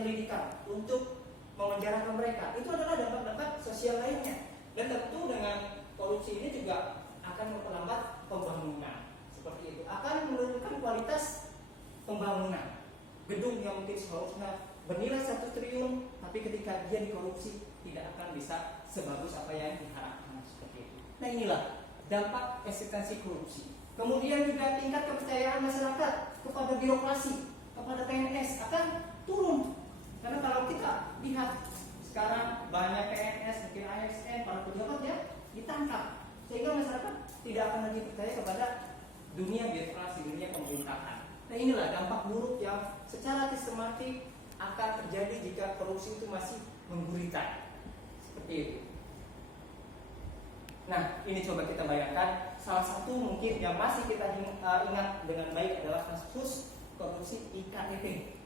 penyelidikan, untuk memenjarakan mereka. Itu adalah dampak-dampak sosial lainnya. Dan tentu dengan korupsi ini juga akan memperlambat pembangunan. Seperti itu, akan menurunkan kualitas pembangunan. Gedung yang mungkin seharusnya bernilai 1 triliun, tapi ketika dia dikorupsi tidak akan bisa sebagus apa yang diharapkan. Seperti itu. Nah, inilah dampak eksistensi korupsi. Kemudian juga tingkat kepercayaan masyarakat kepada birokrasi, kepada PNS akan turun. Karena kalau kita lihat sekarang banyak PNS, mungkin ASN, para pejabat ya ditangkap, sehingga masyarakat tidak akan lagi percaya kepada dunia birokrasi, dunia pemerintahan. Nah, inilah dampak buruk yang secara sistematik akan terjadi jika korupsi itu masih menggurita. Seperti itu. Nah, ini coba kita bayangkan, salah satu mungkin yang masih kita ingat dengan baik adalah kasus korupsi IKTP.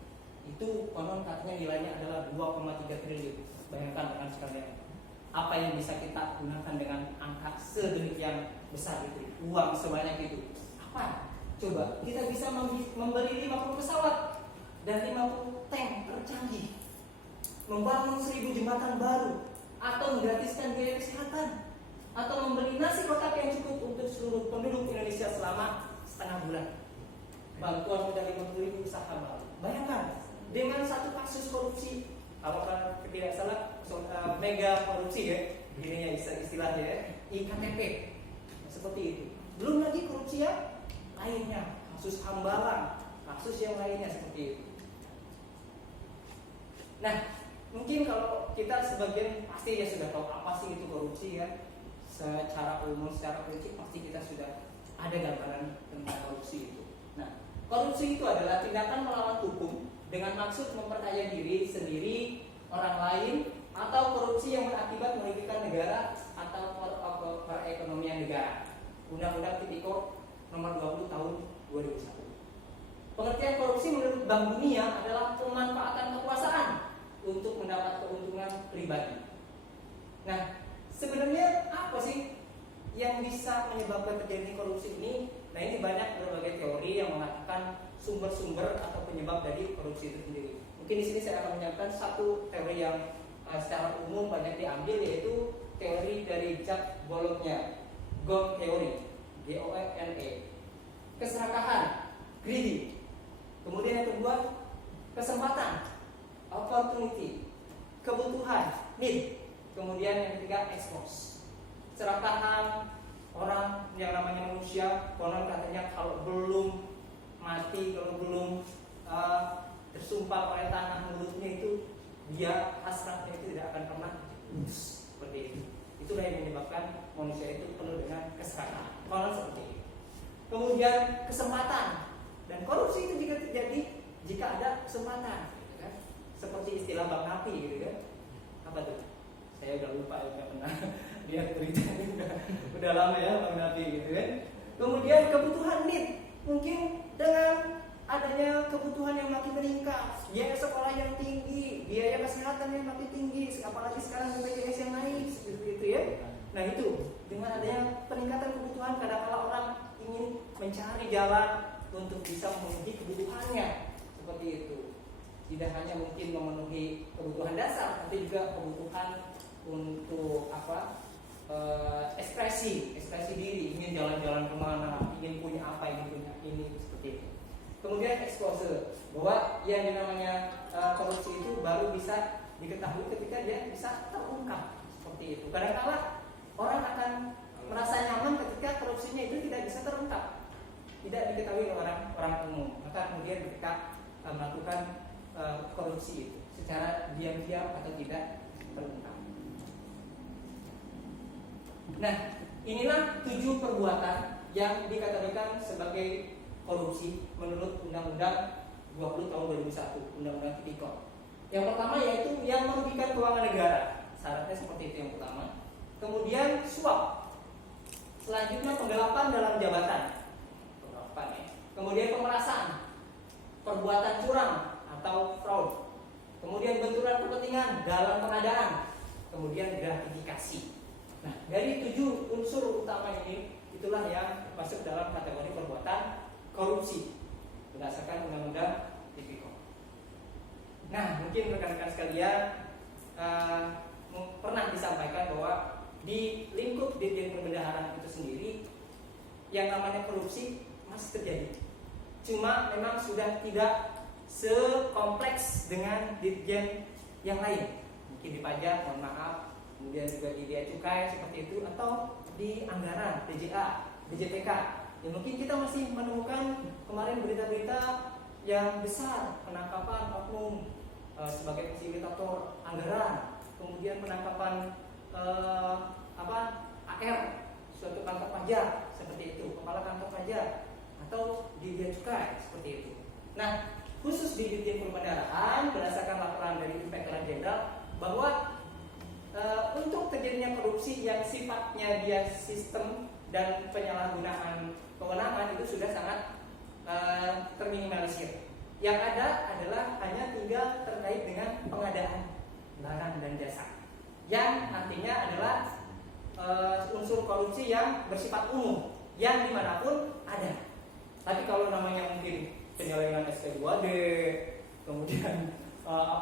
Itu konon katanya nilainya adalah 2,3 triliun. Bayangkan dengan sekalian, apa yang bisa kita gunakan dengan angka sedemikian besar itu, uang sebanyak itu. Apa? Coba, kita bisa membeli 50 pesawat dan 50 tank tercanggih, membangun 1000 jembatan baru, atau menggratiskan biaya kesehatan, atau membeli nasi kotak yang cukup untuk seluruh penduduk Indonesia selama setengah bulan. Bantuan sudah 50.000 usaha baru. Bayangkan, dengan satu kasus korupsi, kalau tidak salah mega korupsi ya, ini ya istilahnya ya, IKTP. Seperti itu. Belum lagi korupsi yang lainnya, kasus Hambalang, kasus yang lainnya seperti itu. Nah, mungkin kalau kita sebagian pasti ya sudah tahu apa sih itu korupsi ya. Secara umum, secara prinsip pasti kita sudah ada gambaran tentang korupsi itu. Nah, korupsi itu adalah tindakan melawan hukum dengan maksud memperkaya diri sendiri, orang lain, atau korupsi yang berakibat merugikan negara atau perekonomian negara. Undang-Undang Tipikor Nomor 20 Tahun 2001. Pengertian korupsi menurut Bank Dunia adalah pemanfaatan kekuasaan untuk mendapat keuntungan pribadi. Nah, sebenarnya apa sih yang bisa menyebabkan terjadi korupsi ini? Nah, ini banyak berbagai teori yang mengatakan sumber-sumber atau penyebab dari korupsi itu sendiri. Mungkin di sini saya akan menyampaikan satu teori yang secara umum banyak diambil, yaitu teori dari Jack Bologna, Gone Theory, GONE. Keserakahan, greedy. Kemudian yang kedua, kesempatan, opportunity. Kebutuhan, need. Kemudian yang ketiga, expose. Serakahan, orang yang namanya manusia, konon katanya kalau belum mati, kalau belum tersumpah oleh tanah mulutnya itu, dia hasratnya itu tidak akan pernah putus. Seperti itu. Itulah yang menyebabkan manusia itu penuh dengan keserakahan. Konon seperti itu. Kemudian kesempatan, dan korupsi itu jika terjadi jika ada kesempatan, gitu kan? Seperti istilah Bang Napi, gitu kan? Apa tuh? Saya udah lupa, udah pernah lihat beritanya, udah lama ya Bang Napi, gitu kan? Kemudian kebutuhan need, mungkin dengan adanya kebutuhan yang makin meningkat, biaya sekolah yang tinggi, biaya kesehatan yang makin tinggi, apalagi sekarang BPJS yang naik, seperti itu ya. Nah, itu dengan adanya peningkatan kebutuhan, kadang-kala orang ingin mencari jalan untuk bisa memenuhi kebutuhannya, seperti itu. Tidak hanya mungkin memenuhi kebutuhan dasar, tapi juga kebutuhan untuk ekspresi diri, ingin jalan-jalan kemana, ingin punya apa, ingin punya ini, seperti itu. Kemudian expose, bahwa yang namanya korupsi itu baru bisa diketahui ketika dia bisa terungkap, seperti itu. Kadang-kala orang akan merasa nyaman ketika korupsinya itu tidak bisa terungkap, tidak diketahui oleh orang umum. Maka kemudian ketika melakukan korupsi itu secara diam-diam atau tidak terungkap. Nah, inilah 7 perbuatan yang dikategorikan sebagai korupsi menurut Undang-Undang 20 Tahun 2001, Undang-Undang Tipikor. Yang pertama yaitu yang merugikan keuangan negara. Syaratnya seperti itu yang pertama. Kemudian suap. Selanjutnya penggelapan dalam jabatan. Kemudian pemerasan, perbuatan curang atau fraud. Kemudian benturan kepentingan dalam pengadaan. Kemudian gratifikasi. Nah, dari 7 unsur utama ini, itulah yang masuk dalam kategori perbuatan korupsi berdasarkan Undang-Undang Tipikor. Nah, mungkin rekan-rekan sekalian pernah disampaikan bahwa di lingkup Ditjen Perbendaharaan itu sendiri yang namanya korupsi masih terjadi. Cuma memang sudah tidak sekompleks dengan ditjen yang lain. Mungkin di pajak, mohon maaf, kemudian juga di bea cukai seperti itu, atau di anggaran, DJA, DJTK. Ya, mungkin kita masih menemukan kemarin berita-berita yang besar, penangkapan oknum sebagai fasilitator anggaran, kemudian penangkapan AR, suatu kantor pajak seperti itu, kepala kantor pajak, atau di bea cukai seperti itu. Nah, khusus di Ditjen Perbendaharaan berdasarkan laporan dari Inspektorat Jenderal bahwa untuk terjadinya korupsi yang sifatnya dia sistem dan penyalahgunaan kewenangan itu sudah sangat terminimalisir. Yang ada adalah hanya tinggal terkait dengan pengadaan barang dan jasa, yang nantinya adalah unsur korupsi yang bersifat umum, yang dimanapun ada. Tapi kalau namanya mungkin penyelewengan SP2D, kemudian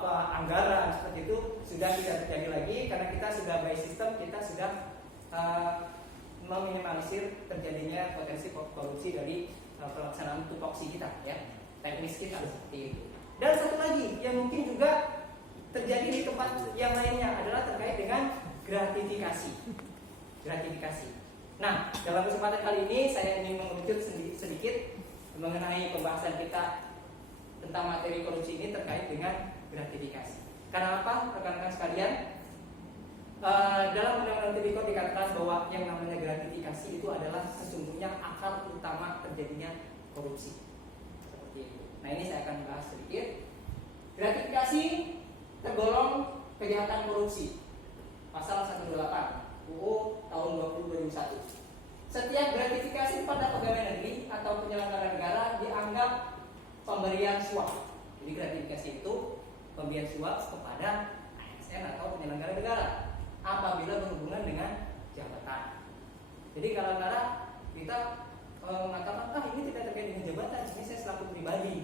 anggaran seperti itu sudah tidak terjadi lagi karena kita sudah by system, kita sudah meminimalisir terjadinya potensi korupsi dari pelaksanaan tupoksi kita, ya, teknis kita seperti itu. Dan satu lagi yang mungkin juga terjadi di tempat yang lainnya adalah terkait dengan gratifikasi. Nah, dalam kesempatan kali ini saya ingin mengerucut sedikit mengenai pembahasan kita tentang materi korupsi ini terkait dengan gratifikasi. Karena apa, rekan-rekan sekalian? Dalam Undang-Undang Tipikor dikatakan bahwa yang namanya gratifikasi itu adalah sesungguhnya akar utama terjadinya korupsi. Seperti itu. Nah, ini saya akan bahas sedikit. Gratifikasi tergolong kejahatan korupsi. Pasal 128 UU tahun 2021. Setiap gratifikasi pada pegawai negeri atau penyelenggara negara dianggap pemberian suap. Jadi gratifikasi itu pemberian suap kepada ASN atau penyelenggara negara apabila berhubungan dengan jabatan. Jadi kadang-kadang kita mengatakan, ini tidak terkait dengan jabatan, ini saya selaku pribadi.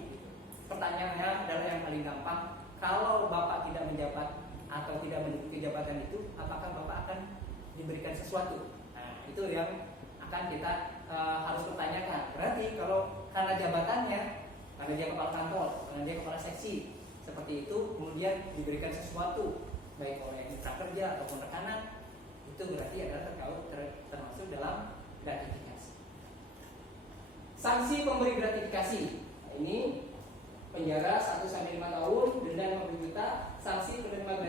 Pertanyaannya adalah yang paling gampang, kalau Bapak tidak menjabat atau tidak menduduki jabatan itu, apakah Bapak akan diberikan sesuatu? Nah, itu yang akan kita harus pertanyakan. Berarti kalau karena jabatannya, karena dia kepala kantor, karena dia kepala seksi, seperti itu, kemudian diberikan sesuatu, baik oleh mitra kerja ataupun rekanan, itu berarti adalah termasuk dalam gratifikasi. Sanksi pemberi gratifikasi, nah, ini penjara 1-5 tahun, denda 50 juta. Sanksi penerima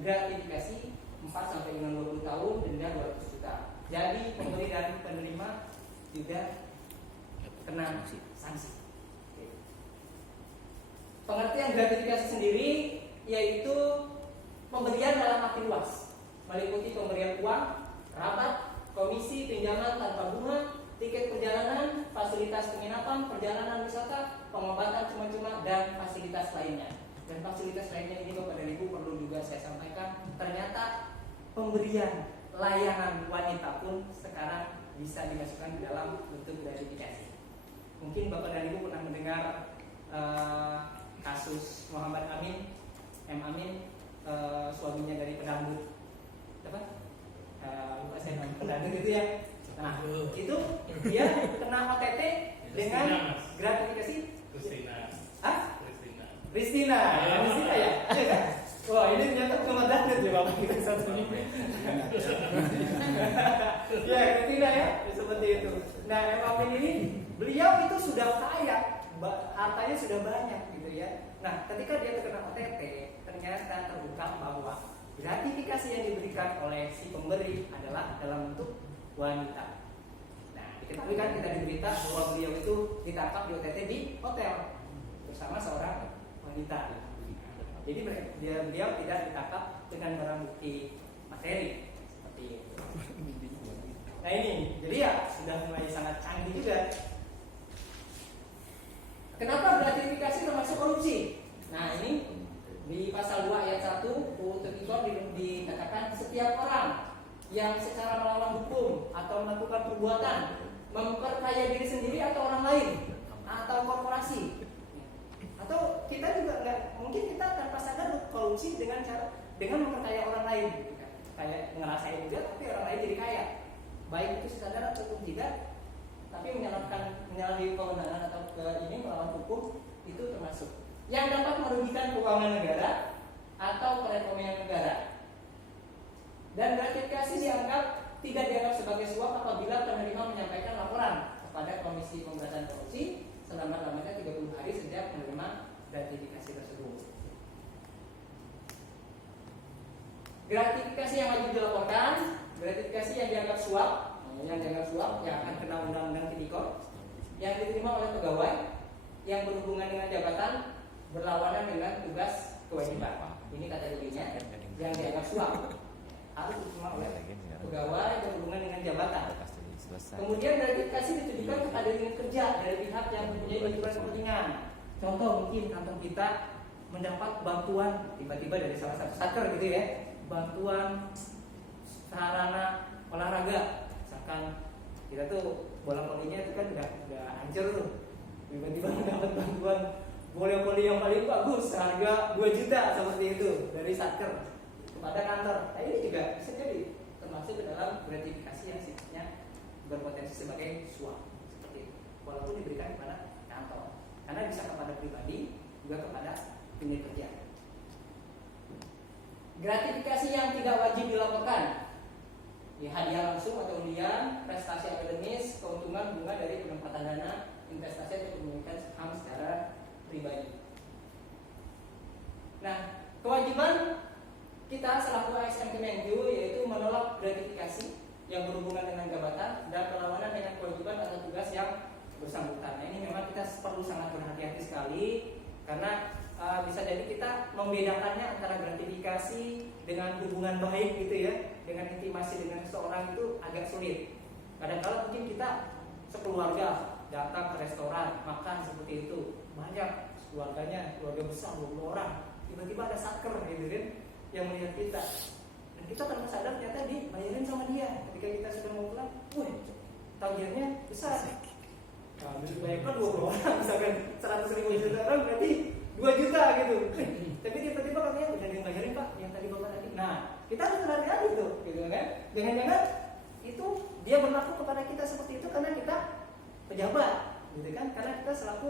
gratifikasi 4-20 tahun, denda 200 juta. Jadi pemberi dan penerima juga kena sanksi. Pengertian gratifikasi sendiri yaitu pemberian dalam arti luas, meliputi pemberian uang, rabat, komisi, pinjaman tanpa bunga, tiket perjalanan, fasilitas penginapan, perjalanan wisata, pengobatan cuma-cuma, dan fasilitas lainnya. Dan fasilitas lainnya ini Bapak dan Ibu perlu juga saya sampaikan, ternyata pemberian layanan wanita pun sekarang bisa dimasukkan di dalam bentuk gratifikasi. Mungkin Bapak dan Ibu pernah mendengar kasus Muhammad Amin, Amin, suaminya dari pedangdut, apa? Lupa saya nama pedangdut itu ya. Nah, itu dia kena OTT dengan gratifikasi. Kristina ya? Iya kan? Wah, ini ternyata pengamat dangdut ya Bapak kita satu ini. Ya, Kristina ya, seperti itu. Nah, Amin ini beliau itu sudah kaya, hartanya sudah banyak gitu ya. Nah, ketika dia terkena OTT, ternyata terungkap bahwa gratifikasi yang diberikan oleh si pemberi adalah dalam bentuk wanita. Nah, diketahui kan kita di berita bahwa beliau itu ditangkap di OTT di hotel bersama seorang wanita. Jadi beliau tidak ditangkap dengan barang bukti materi seperti itu. Nah ini, jadi ya sudah mulai sangat canggih juga. Kenapa gratifikasi termasuk korupsi? Nah ini di pasal 2 ayat 1 UU Tipikor dikatakan setiap orang yang secara melawan hukum atau melakukan perbuatan memperkaya diri sendiri atau orang lain atau korporasi, atau kita juga nggak, mungkin kita tanpa korupsi dengan memperkaya orang lain, gitu kan. Kayak ngerasain juga, tapi orang lain jadi kaya. Baik itu sadar ataupun tidak, tapi menyalahi kewenangan atau melawan hukum itu termasuk. Yang dapat merugikan keuangan negara atau perekonomian negara. Dan gratifikasi tidak dianggap sebagai suap apabila penerima menyampaikan laporan kepada Komisi Pemberantasan Korupsi selama-lamanya 30 hari sejak menerima gratifikasi tersebut. Gratifikasi yang wajib dilaporkan, gratifikasi yang dianggap suap yang akan kena undang-undang tipikor, yang diterima oleh pegawai yang berhubungan dengan jabatan berlawanan dengan tugas kewajiban. Ini kategorinya yang dianggap suap harus diterima oleh pegawai yang berhubungan dengan jabatan. Kemudian gratifikasi ditujukan kepada unit kerja dari pihak yang mempunyai benturan kepentingan. Contoh mungkin kantor kita mendapat bantuan tiba-tiba dari salah satu satker gitu ya, bantuan sarana olahraga. Misalkan kita tuh bola volinya itu kan udah hancur tuh, tiba-tiba mendapat bantuan bola voli yang paling bagus harga 2 juta seperti itu dari satker kepada kantor. Nah ini juga bisa jadi termasuk ke dalam gratifikasi yang sifatnya berpotensi sebagai suap seperti itu, walaupun diberikan kepada kantor, karena bisa kepada pribadi juga kepada unit kerja. Gratifikasi yang tidak wajib dilaporkan, hadiah langsung atau undian, prestasi akademis, keuntungan bunga dari penempatan dana, investasi atau kepemilikan saham secara pribadi. Nah, kewajiban kita selaku ASN Kemenlu yaitu menolak gratifikasi yang berhubungan dengan jabatan dan berlawanan dengan kewajiban atau tugas yang bersangkutan. Nah, ini memang kita perlu sangat berhati-hati sekali karena bisa jadi kita membedakannya antara gratifikasi dengan hubungan baik gitu ya, dengan intimasi dengan seseorang itu agak sulit. Kadang-kadang mungkin kita sekeluarga datang ke restoran makan seperti itu, banyak keluarganya, keluarga besar 20 orang, tiba-tiba ada satker gitu kan yang melihat kita, dan kita tanpa sadar ternyata dibayarin sama dia. Ketika kita sudah mau pulang, tagihannya besar. Nah, dibayarkan 20 orang, misalkan 100.000 orang berarti 2 juta gitu. Tapi tiba-tiba katanya udah dibayarin Pak, yang tadi Bapak tadi. Nah, kita harus hati-hati tuh, gitu kan? Jangan-jangan itu dia berlaku kepada kita seperti itu karena kita pejabat, gitu kan? Karena kita selaku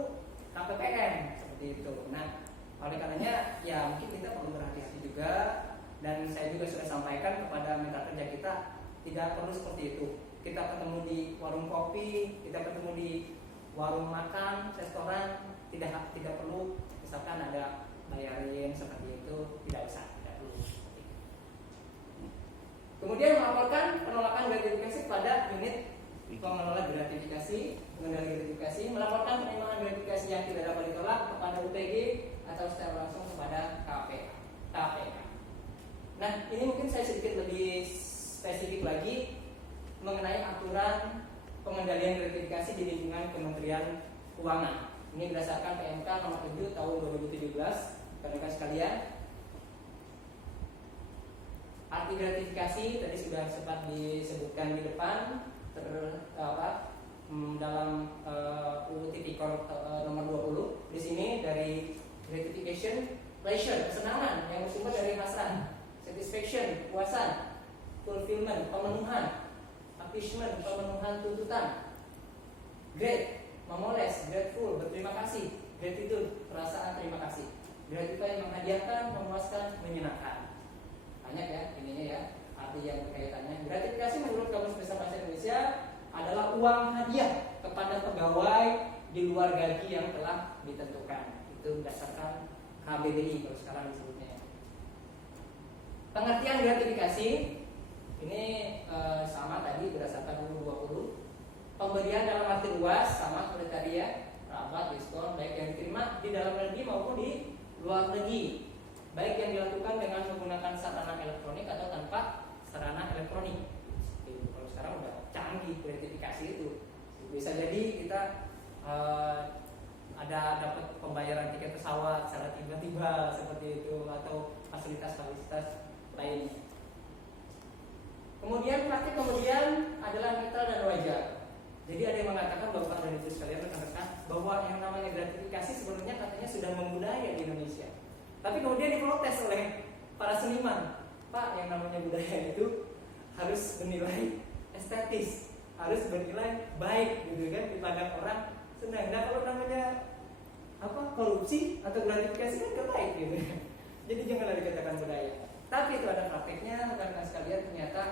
KPPN seperti itu. Nah, oleh karenanya ya mungkin kita perlu berhati-hati juga, dan saya juga sudah sampaikan kepada mitra kerja kita tidak perlu seperti itu. Kita ketemu di warung kopi, kita ketemu di warung makan, restoran, tidak perlu misalkan ada bayarin seperti itu, tidak usah, tidak perlu. Kemudian melaporkan penolakan gratifikasi pada unit pengelola gratifikasi, pengendali gratifikasi, melaporkan penerimaan gratifikasi yang tidak dapat ditolak kepada UPG atau secara langsung kepada KPK. Nah, ini mungkin saya sedikit lebih spesifik lagi mengenai aturan pengendalian gratifikasi di lingkungan Kementerian Keuangan. Ini berdasarkan PMK nomor 7 tahun 2017, rekan-rekan sekalian. Arti gratifikasi tadi sudah sempat disebutkan di depan dalam UU Tipikor nomor 20. Di sini dari gratification, pleasure, kesenangan yang bersumber dari hasrat, satisfaction, puasan, fulfillment, pemenuhan, appeasement, pemenuhan tuntutan, grate, memoles, grateful, berterima kasih, gratitude, perasaan terima kasih, gratify, menghadiahkan, memuaskan, menyenangkan. Banyak ya ininya ya, arti yang berkaitannya. Gratifikasi menurut Kamus Besar Bahasa Indonesia adalah uang hadiah kepada pegawai di luar gaji yang telah ditentukan. Itu berdasarkan KBBI kalau sekarang disebutnya. Pengertian gratifikasi ini sama tadi berdasarkan UU 20. Pemberian dalam arti luas sama seperti tadi ya, rabat, diskon, baik yang diterima di dalam negeri maupun di luar negeri, baik yang dilakukan dengan menggunakan sarana elektronik atau tanpa sarana elektronik. Kalau sekarang udah canggih gratifikasi itu, bisa jadi kita ada dapat pembayaran tiket pesawat secara tiba-tiba seperti itu, atau fasilitas-fasilitas lainnya. Kemudian praktik kemudian adalah netral dan wajar. Jadi ada yang mengatakan Bapak dan Ibu sekalian rekan-rekan bahwa yang namanya gratifikasi sebenarnya katanya sudah membudaya di Indonesia. Tapi kemudian diprotes oleh para seniman, Pak, yang namanya budaya itu harus bernilai estetis, harus bernilai baik gitu kan, dipandang orang senang. Nah kalau namanya korupsi atau gratifikasi kan gak baik gitu kan. Jadi janganlah dikatakan budaya. Tapi itu ada prakteknya, karena sekalian ternyata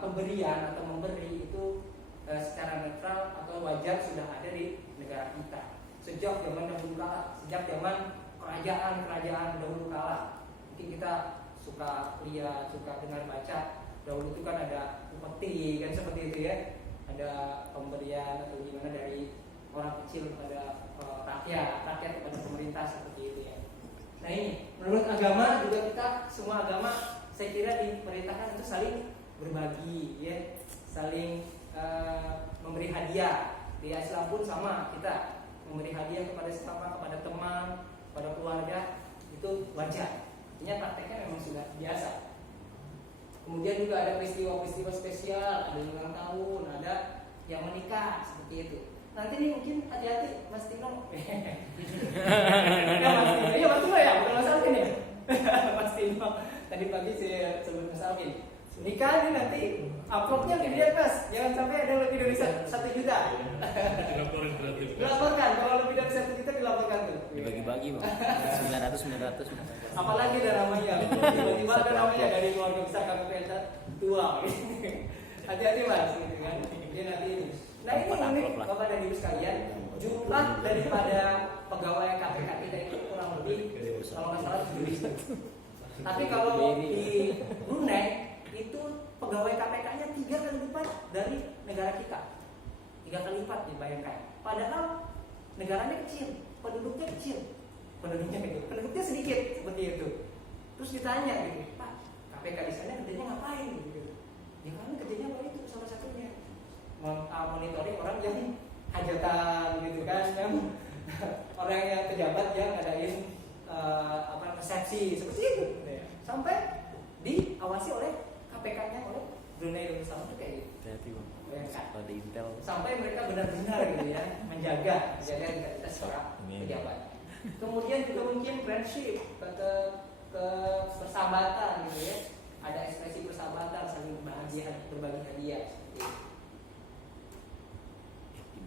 pemberian atau memberi itu secara netral atau wajar sudah ada di negara kita sejak zaman dahulu kala, sejak zaman kerajaan dahulu kala. Mungkin kita suka lihat, suka dengar baca, dahulu itu kan ada upeti kan seperti itu ya, ada pemberian atau gimana dari orang kecil kepada rakyat kepada pemerintah seperti itu ya. Nah ini menurut agama juga, kita semua agama saya kira diperintahkan untuk saling berbagi ya, saling memberi hadiah. Di Islam pun sama, kita memberi hadiah kepada sesama, kepada teman, kepada keluarga, itu wajar. Artinya prakteknya memang sudah biasa. Kemudian juga ada peristiwa-peristiwa spesial, ada yang ulang tahun, ada yang menikah seperti itu. Nanti nih mungkin hati-hati Mas Tino. Ya Mas Tino, iya Mas Tino ya, bukan Mas Alvin ya. Mas Tino, tadi pagi saya sebut Mas Alvin. Nikah ini nanti uploadnya gede Mas, jangan sampai ada lebih dari 1 juta. Dilaporkan, kalau lebih dari 1 juta dilaporkan tuh. Dibagi-bagi Bang. 900. Apalagi ada namanya, tiba-tiba ada namanya dari keluarga besar KPPN tua. Hati-hati Mas, gitu kan. Dia nanti ini. Nah ini unik Bapak dan Ibu sekalian, jumlah daripada pegawai KPK kita itu kurang lebih kalau nggak salah 7.000. Tapi kalau di Brunei itu pegawai KPK-nya 3 kali lipat dari negara kita, 3 kali lipat dibayangkan. Padahal negaranya kecil, penduduknya sedikit seperti itu. Terus ditanya gitu, Pak, KPK di sana kerjanya ngapain? Gitu. Ya kami kerjanya apa itu salah satunya monitoring orang yang hajatan gitu kan, yang orang yang pejabat yang ngadain resepsi seperti itu, sampai diawasi oleh KPK-nya oleh Brunei Darussalam itu kayak gitu. Pada Intel. Sampai mereka benar-benar gitu ya menjaga identitas seorang pejabat. Kemudian juga mungkin friendship, ke persahabatan gitu ya. Ada ekspresi persahabatan, saling berbagi hadiah.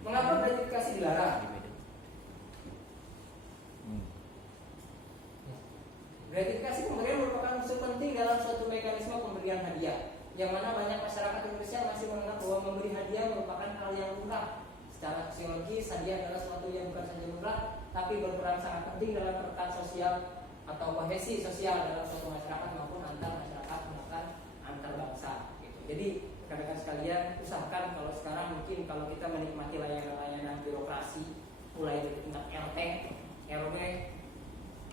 Mengapa gratifikasi dilarang? Gratifikasi pemberian merupakan unsur penting dalam suatu mekanisme pemberian hadiah, yang mana banyak masyarakat Indonesia masih menganggap bahwa memberi hadiah merupakan hal yang murah. Secara sosiologis, hadiah adalah sesuatu yang bukan saja murah, tapi berperan sangat penting dalam peran sosial atau kohesi sosial dalam suatu masyarakat maupun antar masyarakat bahkan antar bangsa. Gitu. Jadi rekan-rekan sekalian, usahakan kalau sekarang mungkin kalau kita menikmati layanan-layanan birokrasi, mulai dari tingkat RT, RW,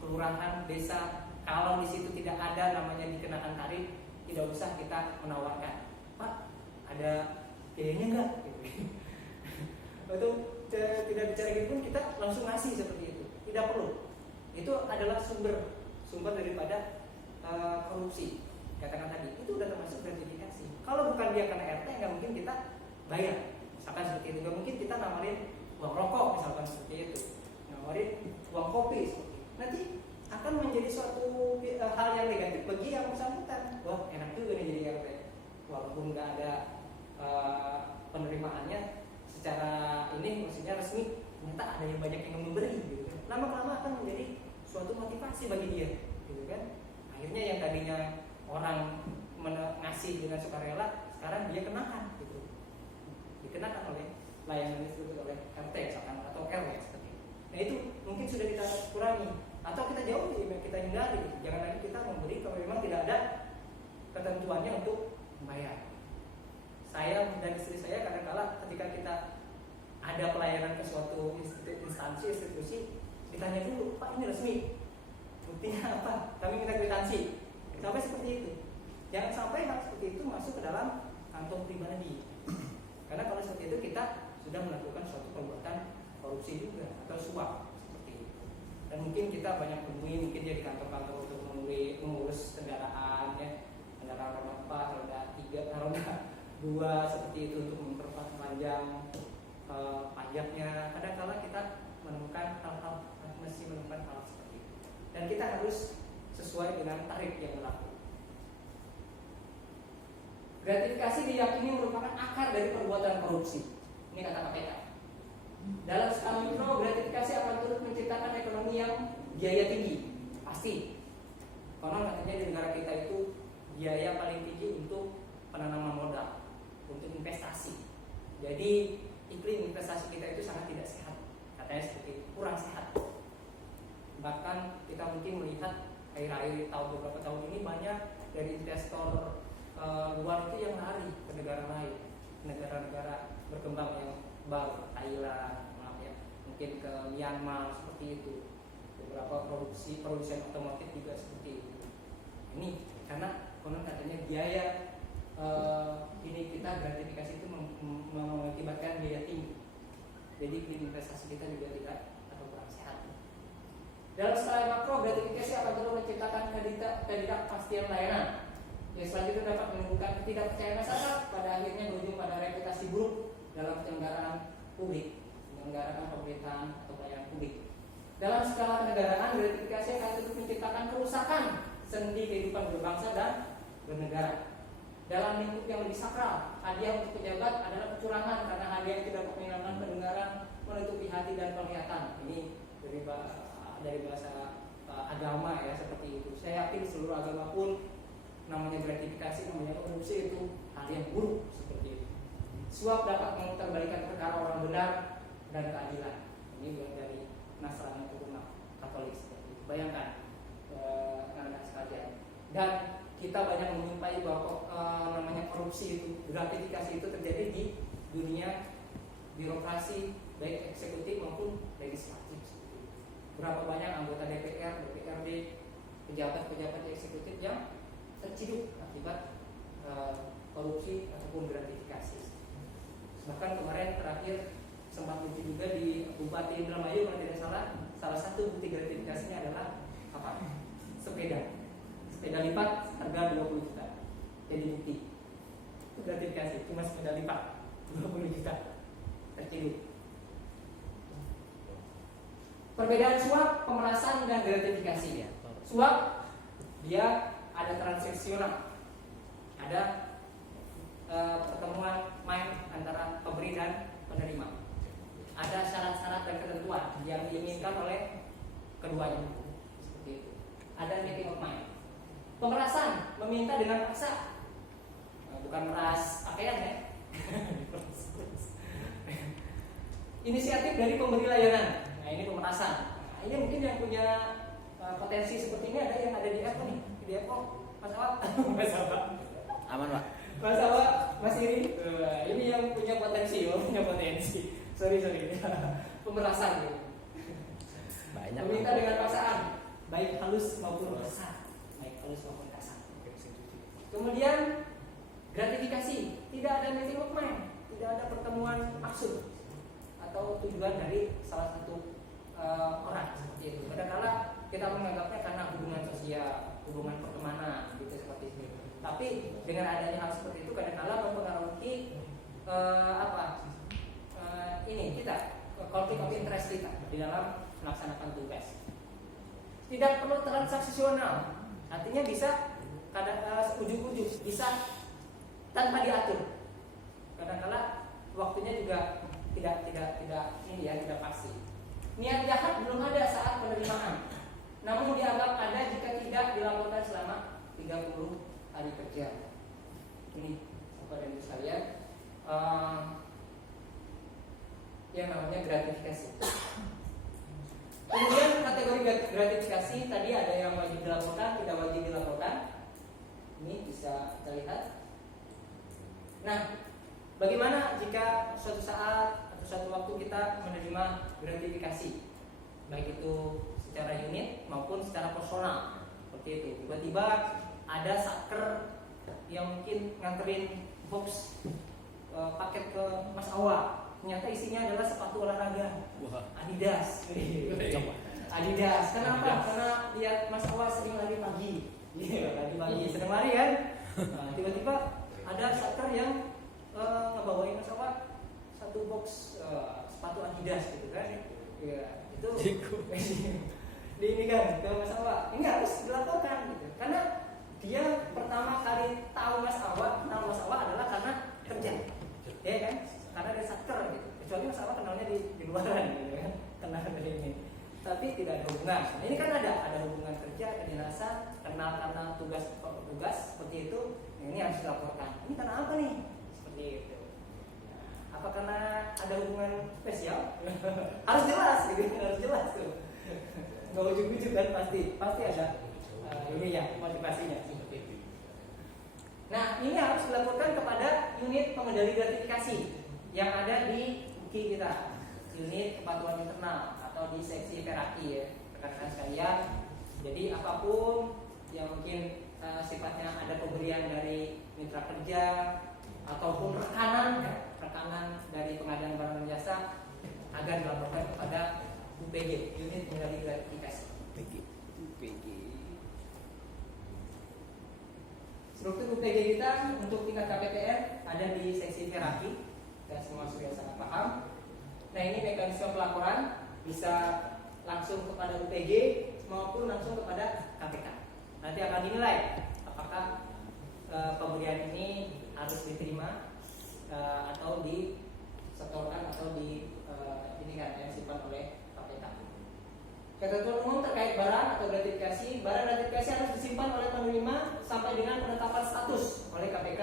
kelurahan, desa, kalau di situ tidak ada namanya dikenakan tarif, tidak usah kita menawarkan, Pak, ada biayanya enggak? Itu tidak dicari pun kita langsung ngasih seperti itu, tidak perlu. Itu adalah sumber daripada korupsi. Katakan tadi, itu sudah termasuk gratifikasi. Kalau bukan dia kena RT, nggak mungkin kita bayar. Misalkan seperti itu, nggak mungkin kita nawarin uang rokok, misalkan seperti itu, nawarin uang kopi. Nanti akan menjadi suatu hal yang negatif bagi yang bersangkutan. Wah, enak juga nih jadi RT, walaupun nggak ada penerimaannya secara ini, maksudnya resmi, ternyata ada yang banyak yang memberi. Gitu. Lama-lama akan menjadi suatu motivasi bagi dia, gitu kan? Akhirnya yang tadinya orang ngasih dengan sukarela, sekarang dia kenakan, gitu. Dikenakan oleh layanan itu oleh RT misalkan atau RW seperti itu. Nah itu mungkin sudah kita kurangi atau kita jauhi, kita hindari. Jangan lagi kita memberi kalau memang tidak ada ketentuannya untuk membayar. Saya dan istri saya kadang-kala ketika kita ada pelayanan ke suatu institusi, ditanya dulu, Pak ini resmi, buktinya apa? Kami minta kwitansi. Sampai seperti itu. Jangan sampai hal seperti itu masuk ke dalam kantong pribadi. Karena kalau seperti itu kita sudah melakukan suatu perbuatan korupsi juga atau suap seperti itu. Dan mungkin kita banyak temui, mungkin dia di kantor-kantor untuk mengurus kendaraan ya, kendaraan roda 4, roda 3, roda 2 seperti itu untuk memperpanjang pajaknya. Kadang-kala kita menemukan hal-hal seperti itu. dan kita harus sesuai dengan tarif yang berlaku. Gratifikasi diyakini merupakan akar dari perbuatan korupsi. Ini kata KPK. Dalam skala mikro, gratifikasi akan turut menciptakan ekonomi yang biaya tinggi, pasti. Konon katanya di negara kita itu biaya paling tinggi untuk penanaman modal, untuk investasi. Jadi iklim investasi kita itu sangat tidak sehat, katanya seperti itu, kurang sehat. Bahkan kita mungkin melihat akhir-akhir tahun beberapa tahun ini banyak dari investor luar itu yang lari ke negara lain, negara-negara berkembang yang baru, Thailand, maaf ya, mungkin ke Myanmar seperti itu. Beberapa produsen otomotif juga seperti itu. Ini karena konon katanya biaya ini kita gratifikasi itu mengakibatkan biaya tinggi. Jadi investasi kita juga tidak atau kurang sehat. Dalam skala makro, gratifikasi akan terus menciptakan ketidakpastian layanan. Yang selanjutnya dapat menimbulkan ketidakpercayaan masyarakat, pada akhirnya berujung pada reputasi buruk dalam penyelenggaraan publik, penyelenggaraan pemerintahan atau pelayanan publik. Dalam skala kenegaraan, gratifikasi akan terus menciptakan kerusakan sendi kehidupan berbangsa dan bernegara. Dalam lingkup yang lebih sakral, hadiah untuk pejabat adalah kecurangan karena hadiah itu dapat menghilangkan pendengaran, menutupi hati dan penglihatan. Ini dari bahasa agama ya, seperti itu. Saya yakin seluruh agama pun namanya gratifikasi, namanya korupsi itu hal yang buruk seperti itu. Suap dapat mengutarbalikan perkara orang benar dan keadilan. Ini dari Nasrani ke umat Katolik seperti itu. Bayangkan anak-anak sekalian. Dan kita banyak menjumpai bahwa namanya korupsi itu, gratifikasi itu terjadi di dunia birokrasi, baik eksekutif maupun legislatif. Berapa banyak anggota DPR, DPRD, pejabat-pejabat eksekutif yang terciduk akibat korupsi ataupun gratifikasi. Bahkan kemarin terakhir sempat bukti juga di Bupati Indramayu kalau tidak salah satu bukti gratifikasinya adalah apa? Sepeda lipat harga 20 juta. Jadi bukti itu gratifikasi, cuma sepeda lipat 20 juta terciduk. Perbedaan suap, pemerasan dan gratifikasi. Suap dia ada transaksional, ada pertemuan main antara pemberi dan penerima, ada syarat-syarat dan ketentuan yang diinginkan oleh keduanya, seperti itu. Ada meeting of mind. Pemerasan meminta dengan paksa, bukan meras pakaian ya. Inisiatif dari pemberi layanan. Nah ini pemerasan. Nah, ini mungkin yang punya potensi seperti ini ada yang ada di Epo nih. Di Epo, Mas Awak, Mas Awak. Aman Pak. Mas Awak, Mas Iri. Ini yang punya potensi, punya potensi. Sorry. Pemerasan ya. Banyak. Meminta dengan paksaan, baik halus maupun kasar. Kemudian gratifikasi, tidak ada meeting of mind, tidak ada pertemuan maksud atau tujuan dari salah satu orang seperti itu. Kadang-kala kita menganggapnya karena hubungan sosial, hubungan pertemanan gitu seperti itu. Tapi dengan adanya hal seperti itu kadang-kala mempengaruhi kita konflik of interest kita di dalam melaksanakan tugas. Tidak perlu transaksional, artinya bisa kadang ujuk-ujuk, bisa tanpa diatur. Kadang-kala waktunya juga tidak pasti. Niat jahat belum ada saat penerimaan, namun dianggap ada jika tidak dilaporkan selama 30 hari kerja. Ini Bapak dan Ibu sekalian, yang namanya gratifikasi. Kemudian kategori gratifikasi tadi ada yang wajib dilaporkan, tidak wajib dilaporkan. Ini bisa kita lihat. Nah, bagaimana jika suatu saat atau suatu waktu kita menerima gratifikasi, baik itu secara unit maupun secara personal, seperti itu. Tiba-tiba ada satker yang mungkin nganterin box paket ke Mas Awa. Ternyata isinya adalah sepatu olahraga Adidas. Adidas. Kenapa? Karena lihat Mas Awa sering lari pagi. Lari pagi, sering lari kan? Nah, tiba-tiba ada satker yang ngebawain Mas Awa satu box sepatu Adidas gitu kan? Ya, itu di ini kan ke Mas Awa. Ini harus dilaporkan gitu. Karena dia pertama kali tahu Mas Awa adalah karena kerja. Ya kan? Karena dia satker gitu. Kecuali Mas Awa kenalnya di luaran gitu kan. Kenal dari ini. Tapi tidak ada hubungan. Nah, ini kan ada hubungan kerja, kedinasan, kenal karena tugas seperti itu. Nah, ini harus dilaporkan. Ini karena apa nih? Seperti itu. Apa karena ada hubungan spesial? Harus jelas gitu, harus jelas tuh. Nggak ujuk-ujuk kan pasti ada ini ya motivasinya. Nah, ini harus dilaporkan kepada unit pengendali gratifikasi yang ada di UKI kita, unit kepatuhan internal atau di seksi Feraki ya, rekan-rekan sekalian. Jadi apapun yang mungkin sifatnya ada pemberian dari mitra kerja ataupun rekanan dari pengadaan barang dan jasa agar dilaporkan kepada UPG, unit pengendali gratifikasi. UPG. Struktur UPG kita untuk tingkat KPPN ada di seksi Feraki dan semua sudah sangat paham. Nah, ini mekanisme pelaporan bisa langsung kepada UPG maupun langsung kepada KPK. Nanti akan dinilai apakah pemberian ini harus diterima atau disetorkan atau ini kan yang disimpan oleh KPK. Ketentuan umum terkait barang atau gratifikasi. Barang gratifikasi harus disimpan oleh penerima sampai dengan penetapan status oleh KPK.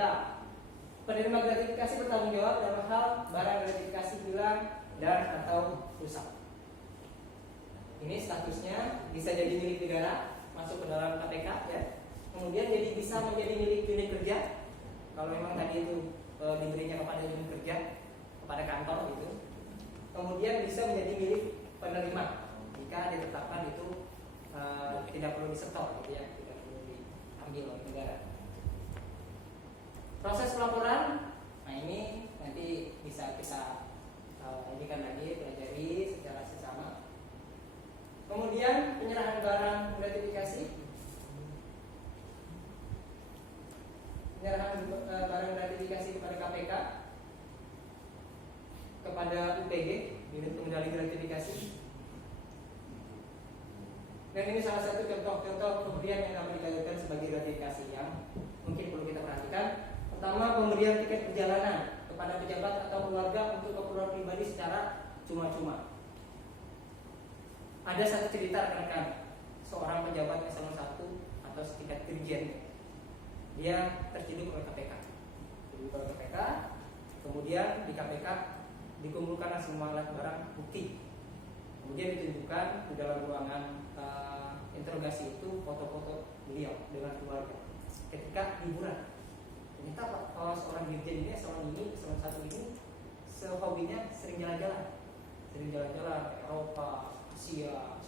Penerima gratifikasi bertanggung jawab dalam hal barang gratifikasi hilang dan atau rusak. Ini statusnya bisa jadi milik negara, masuk ke dalam KPK ya. Kemudian jadi bisa menjadi milik unit kerja. Kalau memang tadi itu diberinya kepada unit kerja, kepada kantor gitu. Kemudian bisa menjadi milik penerima jika ditetapkan itu tidak perlu disetor gitu ya, tidak perlu diambil oleh negara. Proses pelaporan, nah ini nanti bisa ini kan lagi pelajari secara sesama. Kemudian penyerahan barang gratifikasi. Penyerahan barang gratifikasi kepada KPK, kepada UPG, unit pengendali gratifikasi. Dan ini salah satu contoh-contoh pemberian yang dapat dikatakan sebagai gratifikasi yang mungkin perlu kita perhatikan. Pertama, pemberian tiket perjalanan kepada pejabat atau keluarga untuk keperluan pribadi secara cuma-cuma. Ada satu cerita rekan-rekan, seorang pejabat eselon 1 atau setingkat dirjen, dia terciduk oleh KPK. Terciduk oleh KPK, kemudian di KPK dikumpulkan semua alat barang bukti. Kemudian ditunjukkan di dalam ruangan interogasi itu foto-foto beliau dengan keluarga ketika liburan. Ternyata seorang dirjen ini, eselon 1 ini, sehobinya sering jalan-jalan ke Eropa, Asia,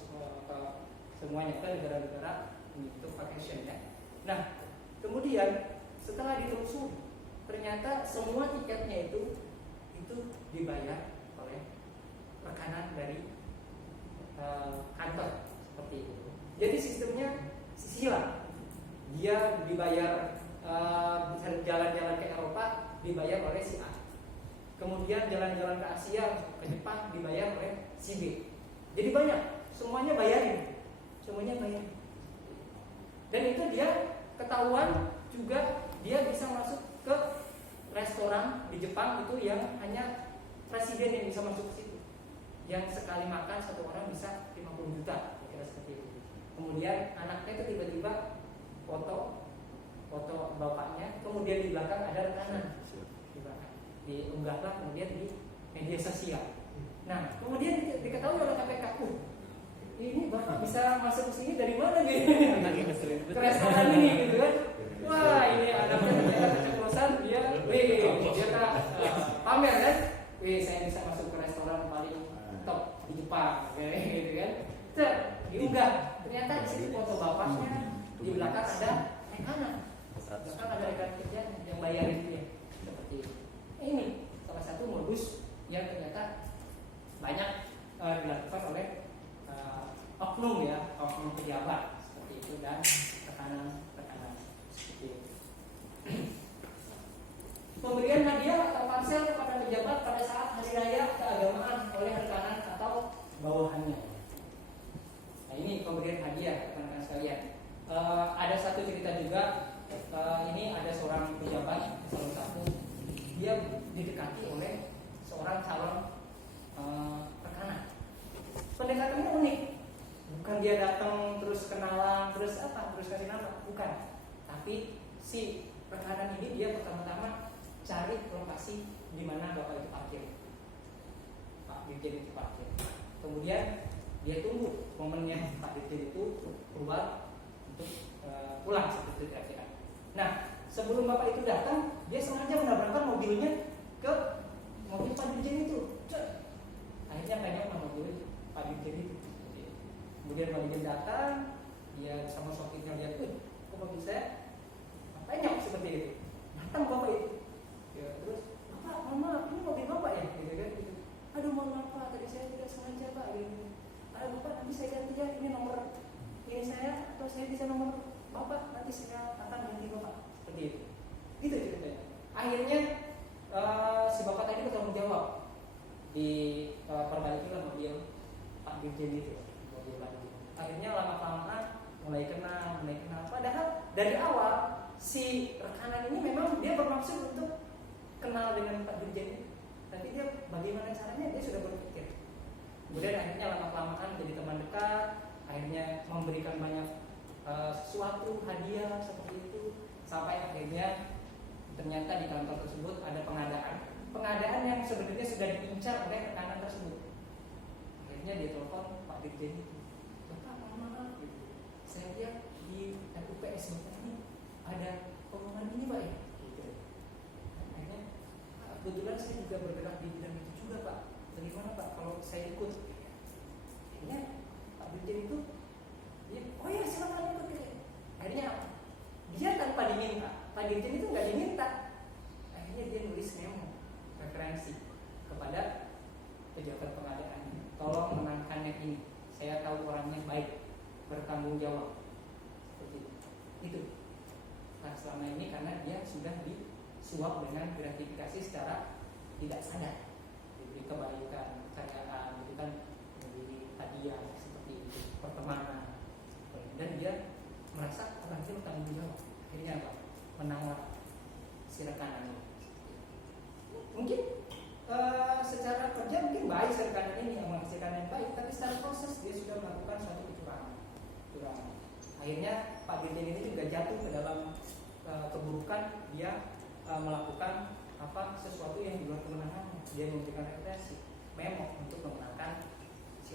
semuanya kan negara-negara untuk vacation ya. Nah, kemudian setelah ditelusuri ternyata semua tiketnya itu dibayar oleh rekanan dari kantor seperti itu. Jadi sistemnya sisilah. Dia dibayar jalan-jalan ke Eropa dibayar oleh si A. Kemudian jalan-jalan ke Asia, ke Jepang dibayar oleh si B. Jadi banyak, semuanya bayarin. Dan itu dia ketahuan juga dia bisa masuk ke restoran di Jepang itu yang hanya presiden yang bisa masuk ke situ. Yang sekali makan satu orang bisa 50 juta, kira seperti itu. Kemudian anaknya itu tiba-tiba foto bapaknya, kemudian di belakang ada rekanan, diunggahlah kemudian di media sosial. Nah, kemudian diketahui oleh KPK, ini bapak bisa masuk ke sini dari mana gitu? Ke restoran ini gitu kan? Wah, ini anaknya ternyata keceplosan, dia pamer kan? Saya bisa masuk ke restoran paling top di Jepang, gitu kan? Diunggah, ternyata di situ foto bapaknya, di belakang ada rekanan. Bahkan ada rekan kerja yang bayarin dia seperti itu. Ini salah satu modus yang ternyata banyak dilakukan oleh oknum pejabat seperti itu dan rekanan seperti itu. Pemberian hadiah atau parsel kepada pejabat pada saat hari raya keagamaan oleh rekanan atau bawahannya. Nah, ini pemberian dia datang terus kenalan terus kasih nama, bukan. Tapi si rekanan ini dia pertama-tama cari lokasi di mana bapak itu parkir, Pak Dirjen itu parkir. Kemudian dia tunggu momennya Pak Dirjen itu keluar untuk pulang seperti itu kira-kira. Nah, sebelum bapak itu datang, dia sengaja menabrakkan mobilnya ke mobil Pak Dirjen itu. Akhirnya kayaknya mobil Pak Dirjen itu. Kemudian Pak Dirjen datang, dia sama sopirnya lihat, kok mobil saya banyak seperti itu. Datang bapak itu. Ya, terus, Bapak, mohon maaf, ini mobil bapak ya? Gitu kan? Gitu. Aduh, mohon maaf Pak, tadi saya tidak sengaja Pak. Gitu. Aduh Bapak, nanti saya ganti ya, ini nomor ini saya, atau saya bisa nomor Bapak, nanti saya akan ganti Bapak. Seperti itu. Itu ceritanya. Akhirnya si bapak tadi bertanggung jawab di perbaikilah mobil Pak Dirjen itu, mobil Pak Dirjen. Akhirnya lama-kelamaan mulai kenal. Padahal dari awal si rekanan ini memang dia bermaksud untuk kenal dengan Pak Dirjen ini, tapi dia bagaimana caranya dia sudah berpikir. Kemudian akhirnya lama-kelamaan jadi teman dekat, akhirnya memberikan banyak sesuatu hadiah seperti itu, sampai akhirnya ternyata di kantor tersebut ada pengadaan yang sebenarnya sudah diincar oleh rekanan tersebut. Akhirnya dia telepon Pak Dirjen itu, Bapak, maaf gitu, saya lihat di RUPS Bapak ini ada pengumuman ini Pak ya, gitu. Akhirnya kebetulan saya juga bergerak di bidang itu juga Pak, bagaimana Pak kalau saya ikut? Akhirnya Pak Dirjen itu dia, oh ya silakan ikut. Akhirnya dia tanpa diminta, Pak Dirjen itu nggak diminta, akhirnya dia nulis memo referensi kepada pejabat pengadaan, tolong menangkannya ini, saya tahu orangnya baik, bertanggung jawab, seperti itu. Nah selama ini karena dia sudah disuap dengan gratifikasi secara tidak sadar, diberi kebaikan, kecayaan, itu kan memberi hadiah seperti itu, pertemanan, dan dia merasa orang itu bertanggung jawab. Akhirnya apa? Menawar si rekanan ini. Mungkin secara kerja mungkin baik si rekanan ini yang menghasilkan yang baik, tapi secara proses dia sudah melakukan suatu kecurangan. Akhirnya Pak Dirjen ini juga jatuh ke dalam keburukan, dia melakukan sesuatu yang di luar kewenangannya. Dia memberikan referensi memo untuk memenangkan